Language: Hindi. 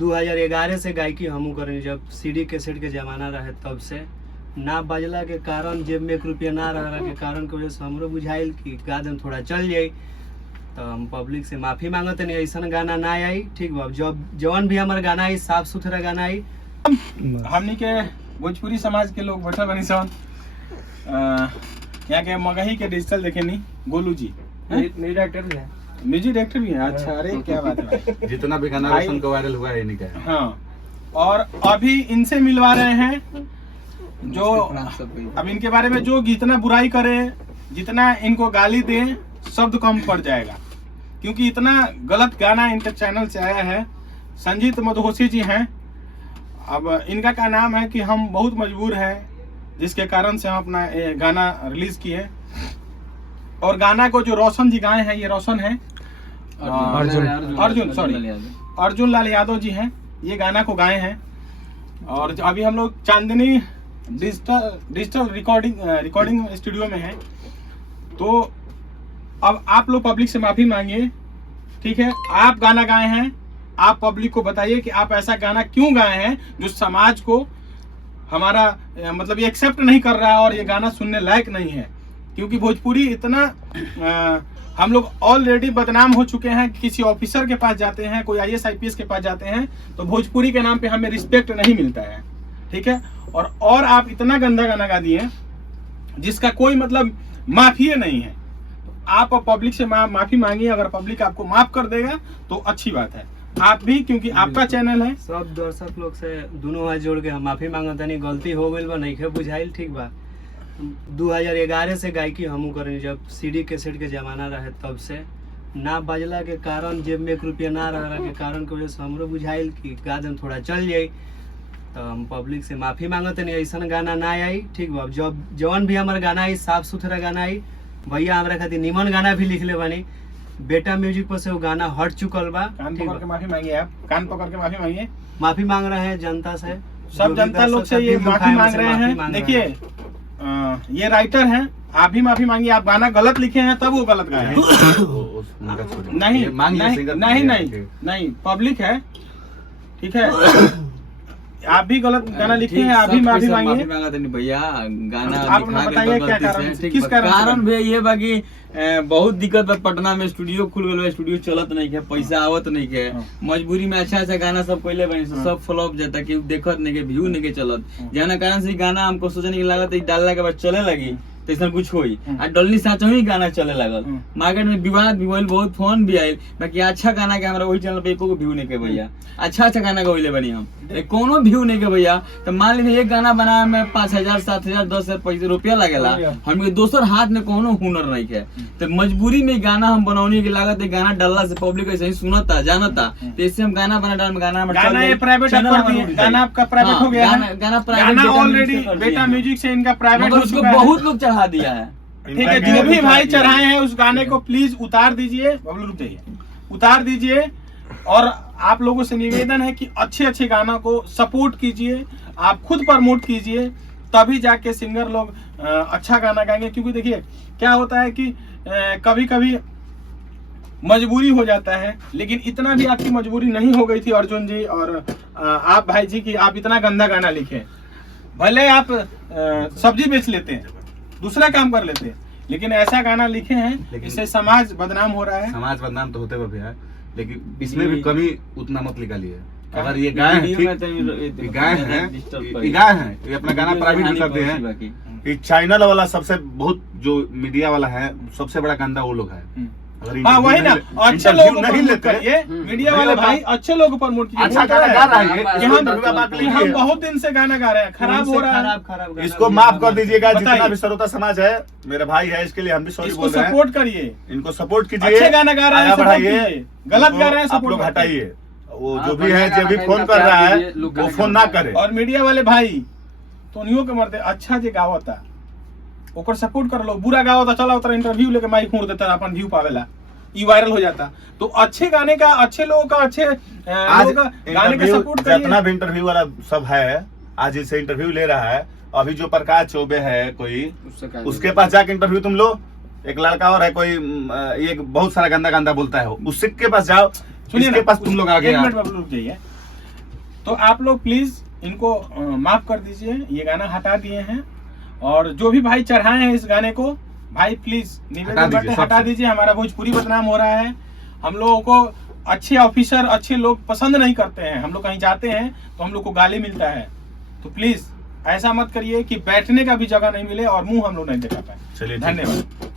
2011 से गायकी हमू करें, जब सीडी कैसेट के जमाना रहे तब से ना बजला के कारण, जेब में 1 रुपया ना रहा के कारण के वजह से हमरो बुझाइल कि गा देम थोड़ा चल जाई, तो हम पब्लिक से माफी मांगते नहीं, ऐसा गाना ना आई। ठीक बा, जब जवन भी हमारा गाना आई साफ सुथरा गाना आई। हमनी के भोजपुरी समाज के लोग बैठल बनी सन यहाँ के मगही के डिजिटल देखे नहीं गोलू जी म्यूजिक डायरेक्टर भी है, म्यूजिक डायरेक्टर भी है। अच्छा, अरे क्या बात है भाई। जितना भी गाना रोशन का वायरल हुआ है इन्हीं का है। हाँ, और अभी इनसे मिलवा रहे हैं जो अब इनके बारे में जो जितना बुराई करे, जितना इनको गाली दे, शब्द कम पड़ जाएगा, क्योंकि इतना गलत गाना इनके चैनल से आया है। संजीत मधोसी जी हैं। अब इनका क्या नाम है कि हम बहुत मजबूर हैं, जिसके कारण से हम अपना गाना रिलीज किए। और गाना को जो रोशन जी गाए हैं, ये रोशन है अर्जुन लाल यादव जी हैं, ये गाना को गाए हैं। और अभी हम लोग चांदनी डिजिटल रिकॉर्डिंग स्टूडियो में हैं। तो अब आप लोग पब्लिक से माफी मांगिए, ठीक है। आप गाना गाए हैं, आप पब्लिक को बताइए कि आप ऐसा गाना क्यों गाए हैं जो समाज को हमारा मतलब ये एक्सेप्ट नहीं कर रहा है और ये गाना सुनने लायक नहीं है। क्योंकि भोजपुरी इतना हम लोग ऑलरेडी बदनाम हो चुके हैं। किसी ऑफिसर के पास जाते हैं, कोई IAS IPS के पास जाते हैं, तो भोजपुरी के नाम पे हमें रिस्पेक्ट नहीं मिलता है, ठीक है। और आप इतना गंदा गाना गा दिए जिसका कोई मतलब माफी नहीं है। तो आप पब्लिक से माफी मांगिए। अगर पब्लिक आपको माफ कर देगा तो अच्छी बात है, आप भी, क्योंकि आपका चैनल है। सब दर्शक लोग से दोनों हाथ जोड़ के हम माफी मांगते नहीं, गलती हो गई बा, नहीं के बुझाइल, ठीक बा। 2011 से गायकी हमू करें, जब सीडी कैसेट के जमाना रहे तब से ना बजला के कारण, जेब में 1 रुपया ना रहा के कारण के वजह से हमरो बुझाइल कि गा देम थोड़ा चल जाई, तो हम पब्लिक से माफी मांगते नहीं, ऐसा गाना ना आई। ठीक बा, जब जवन भी हमारा गाना आई साफ सुथरा गाना आई। भैया हमारा खातिर निमन गाना भी लिखले बानी, बेटा म्यूजिक पर से वो गाना हट चुकल बा। कान पकड़ के माफी मांगिए, आप कान पकड़ के माफी मांगिए। माफी मांग रहे हैं जनता से, सब जनता लोग से ये माफी मांग रहे हैं। देखिए, ये राइटर हैं, आप भी माफी मांगिए। आप गाना गलत लिखे हैं तब वो गलत गाए हैं। नहीं, पब्लिक है, ठीक है। आप भी गलत गाना लिखे हैं, आप भी माफी मांगिए। भैया गाना आप बताइए क्या कारण, किस कारण भैया ये बाकी बहुत दिक्कत बा। पटना में स्टूडियो खुल गए, स्टूडियो चलत नहीं है, पैसा आवत नहीं है, मजबूरी में अच्छा गाना सब पहले बनी, सब फ्लॉप जाता कि देखत नहीं के, व्यू नहीं के चलत, जाना कारण से गाना हमको सोचने की लागत डालने के बाद चले लगी तो इसमें कुछ होई। डलनी साचो ही गाना चले लगल, मार्केट में विवाद भी होल, बहुत फोन भी आयल, बाकी अच्छा गाना के हमारा वही चैनल पे एको व्यू नहीं के भैया। अच्छा गाना गवैले बनी हम, कोनो व्यू नहीं के भैया। तो मान लीजिए एक गाना बनाए में 5000 7000 10,000 रुपया लगेला, हमके दोसर हाथ में कोनो हुनर नहीं है। तो मजबूरी में गाना हम बनौने की लागत, गाना डालला से पब्लिक ऐसे ही सुनता जानता, तो इससे हम गाना बना डाल, गाना प्राइवेट गाना आपका प्राइवेट हो गया है, गाना प्राइवेट ऑलरेडी बेटा म्यूजिक से इनका प्राइवेट हो चुका है, बहुत लोग चढ़ा दिया है, ठीक है। जो भी भाई चढ़ाए हैं उस गाने को प्लीज उतार दीजिए, रुक जाइए, उतार दीजिए। और आप लोगों से निवेदन है कि अच्छे गाना को सपोर्ट कीजिए, आप खुद प्रमोट कीजिए, तभी जाके सिंगर लोग अच्छा गाना गाएंगे। क्योंकि देखिए क्या होता है कि कभी कभी मजबूरी हो जाता है, लेकिन इतना भी आपकी मजबूरी नहीं हो गई थी अर्जुन जी और आप भाई जी की आप इतना गंदा गाना लिखे। भले आप सब्जी बेच लेते हैं, दूसरा काम कर लेते हैं, लेकिन ऐसा गाना लिखे हैं, इससे समाज बदनाम हो रहा है। समाज बदनाम तो होते हुए भैया, लेकिन इसमें भी कभी उतना मत निकालिए। अगर ये गाय है, गाय है, ये अपना गाना प्राइवेट करते हैं। चाइनल वाला सबसे बहुत जो मीडिया वाला है, सबसे बड़ा गंदा वो लोग है। हाँ वही ना, अच्छे लोग नहीं लेते ये मीडिया वाले भाई, अच्छे लोग प्रमोट कीजिए। अच्छा गाना गा रहा है, हम बहुत दिन से गाना गा रहे हैं, खराब हो रहा है, इसको माफ कर दीजिएगा। जितना भी श्रोता समाज है, मेरा भाई है, इसके लिए हम भी सॉरी बोल रहे हैं। सपोर्ट करिए, इनको सपोर्ट कीजिए। अच्छे गाना गा रहे हैं, बढ़ाइए, गलत गा रहे हैं आप लोग हटाइए। वो जो भी है, जो भी फोन कर रहा है वो फोन ना करे। और मीडिया वाले भाई तो उन्हीं के मरते अच्छा जे गावता ओकर सपोर्ट कर लो, बुरा गावता चला उतर इंटरव्यू लेके माइक मोड़ देता, अपन व्यू पावेला, ये वायरल हो जाता। तो अच्छे गाने का, अच्छे लोगों का, अच्छे लोगों का गाने का सपोर्ट करिए। जितना भी इंटरव्यू वाला सब है, आज इसे इंटरव्यू ले रहा है, अभी जो प्रकाश चौबे है कोई, उसके पास जाके इंटरव्यू तुम लो। एक लड़का और है कोई, एक बहुत सारा गंदा गंदा बोलता है, उसके पास जाओ, इसके पास तुम लोग आ गए। तो आप लोग प्लीज इनको माफ कर दीजिए, ये गाना हटा दिए हैं। और जो भी भाई चढ़ाए हैं इस गाने को, भाई प्लीज निवेदन करते हैं, हटा दीजिए। हमारा भोजपुरी बदनाम हो रहा है। हम लोगों को अच्छे ऑफिसर, अच्छे लोग पसंद नहीं करते हैं। हम लोग कहीं जाते हैं तो हम लोग को गाली मिलता है। तो प्लीज ऐसा मत करिए कि बैठने का भी जगह नहीं मिले और मुंह हम लोग नहीं दिखा पाए। चलिए, ठीक है। धन्यवाद।